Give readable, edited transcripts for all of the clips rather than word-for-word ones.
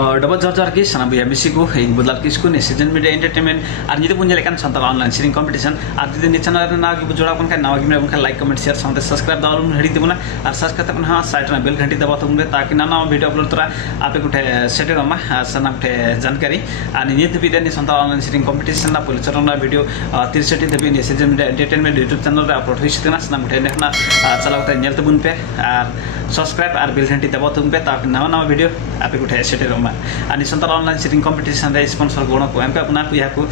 Double जोर की सना बयहा मिसी को बदलाव किसको ने सीजन मीडिया एंटरटेनमेंट और निते पुंजे लेकिन संताल ऑनलाइन सीरिंग कंपटीशन और जुदी ने चैनल रे ना की जुड़ाव कोन नावा गिमरा कोन लाइक कमेंट शेयर साउंड सब्सक्राइब दावल हेडी देबुना और सर्च करते अपन हां साइट में बेल घंटी दबा तुमरे ताकि ना वीडियो अपलोड तरा आपे कुठे सेटे रमा सना कुठे जानकारी और निते भी ने संताल ऑनलाइन सीरिंग कंपटीशन ना पुलिस चरणा वीडियो 63 देबी ने season media entertainment YouTube channel रे अपलोड होइसतना सना कुठे नेखना चलावते नेल तबुन पे और सब्सक्राइब और बेल घंटी दबा तुम पे ताकि नवा वीडियो आपे कुठे सेटे रमा आणि संताल ऑनलाइन सीरिंग कंपटीशन रे स्पॉन्सर गोणो को एमका अपना पुया को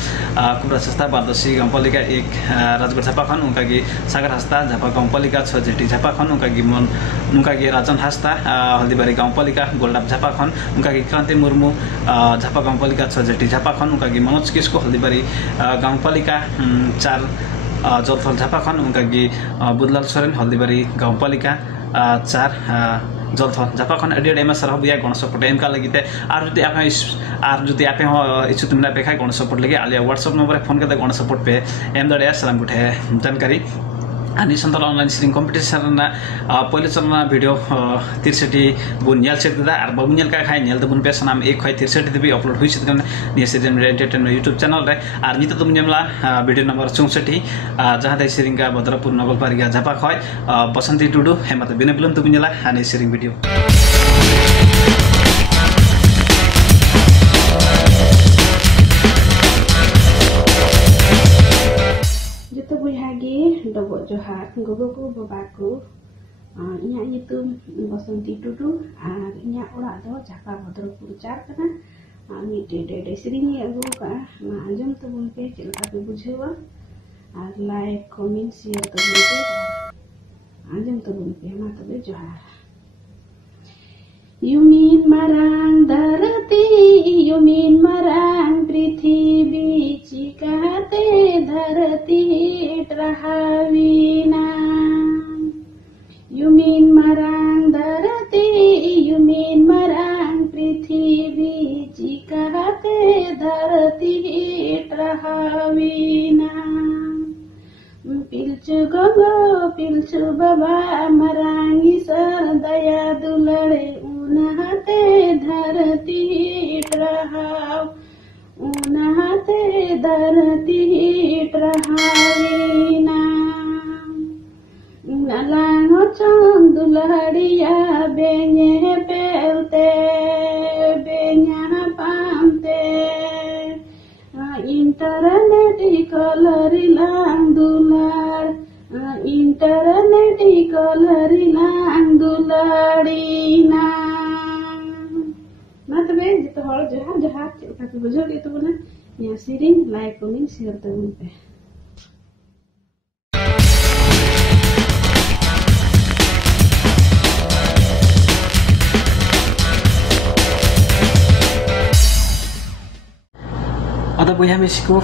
कुबरा सस्ता बादसी गंपलिका एक राजगढ़ झापा खन उनका की सागर हस्ता झापा गंपलिका 6 जेटी झापा खन उनका की मन उनका की राजन हस्ता हल्दीबारी गंपलिका गोल्डा झापा खन उनका की क्रांति मुर्मू झापा गंपलिका 6 जेटी झापा खन उनका की मनोज किसको हल्दीबारी गंपलिका 4 जलथल झापा खन उनका की बुदलाल सोरेन हल्दीबारी गंपलिका 4 जलथल झापा खन एडी एम सर बुया गण सपोर्ट एम का लगी और जो आप इच्छु तुमने पे गण सपोर्ट लगे आलिया व्हाट्सएप नंबर फोन करते गण सपोर्ट पे एम दड़िया सलाम गुठे जानकारी अनि संताल ऑनलाइन सीरिंग कंपटीशन ना पहले चलना वीडियो 63 बुन नेल सेट दा और बाबू नेल का खाय नेल दबुन पे सनाम एक खाय 63 देबी अपलोड हुई से ने season media entertainment YouTube channel रे और नित तुम नेमला वीडियो नंबर 64 जहां दे सीरिंग का बदरपुर नगलपारिया झापा खाय बसंती टुडू हेमत बिना बिलम तुम नेला अनि सीरिंग वीडियो डबो जोहार गगो को बाबा को इया युतुम बसंती टुडू और इया ओड़ा दो झापा भद्रपुर 4 कना मिटे डे सिरिनी अगु का आजम तो बुन पे चलका पे बुझेवा और लाइक कमेंट शेयर तो बुन पे आजम तो बुन पे मा तबे जोहार युमीन मरांग धरती युमीन मरांग पृथ्वी चिकाते धरती ट्रहावीना युमीन मरांग धरती युमीन मरांग पृथ्वी चिकाते धरती ट्रहावीना पिल्चु गगो पिल्चु बाबा मरांगी सर दया दुलड़े उनहते धरती ट्रहाव उनहते धरती ट्रहावीना नलांगो चों दुलड़िया बेnye पेलते बेnya पामते इंटरनेट कलरिलांग दुलार इंटरनेट कलरिलांग दुलाड़ीना ना तबे जितो हर जहां जहां चलका के बुझो के तो ना या सीरिंग लाइक कमेंट शेयर तबुन पे अदा बयहा मिसी को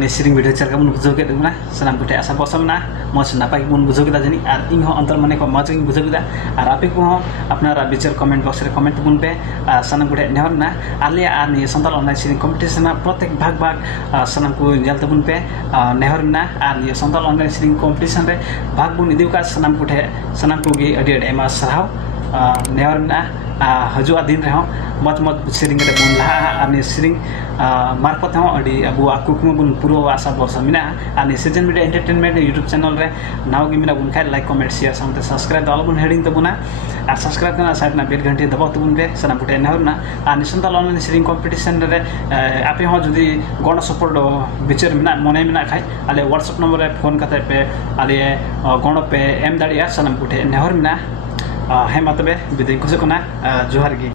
ने सीरिंग वीडियो चलका मन बुझो के दना सनाम गुटे आशा बसमना मस नापाई मन बुझो के जानी और इन हो अंतर मने को मज बुझो के और आपे को अपना विचार कमेंट बॉक्स रे कमेंट बुन पे सनाम गुटे नेहरना आले आ ने संताल ऑनलाइन सीरिंग कंपटीशन प्रत्येक भाग सनाम को नेल तबुन पे नेहरना और ने संताल ऑनलाइन सीरिंग कंपटीशन रे भाग बुन इदिउ का सनाम गुटे सनाम को गे अडी एमा सराव नेहरना हजुआ दिन रहो मत मत सीरिंग रे बुन ला अनि सीरिंग मार्फत हो अडी अबु आकुकम बुन पुरो आशा बस मिना अनि season media entertainment YouTube channel रे नाव गी मिना बुन खाय लाइक कमेंट शेयर साउंड सब्सक्राइब दल बुन हेडिंग तो बुना आ सब्सक्राइब करना साइड ना बेल घंटी दबाव तो बुन बे सना पुटे नहरना अनि संताल ऑनलाइन सीरिंग कंपटीशन रे आपे हो जदी गण सपोर्ट विचार मिना मने मिना खाय आले व्हाट्सएप नंबर रे फोन करते पे आले गण पे एम दाड़िया सना पुटे नहर मिना हेमा तबे बिदाय कुसे कोना जोहार गी।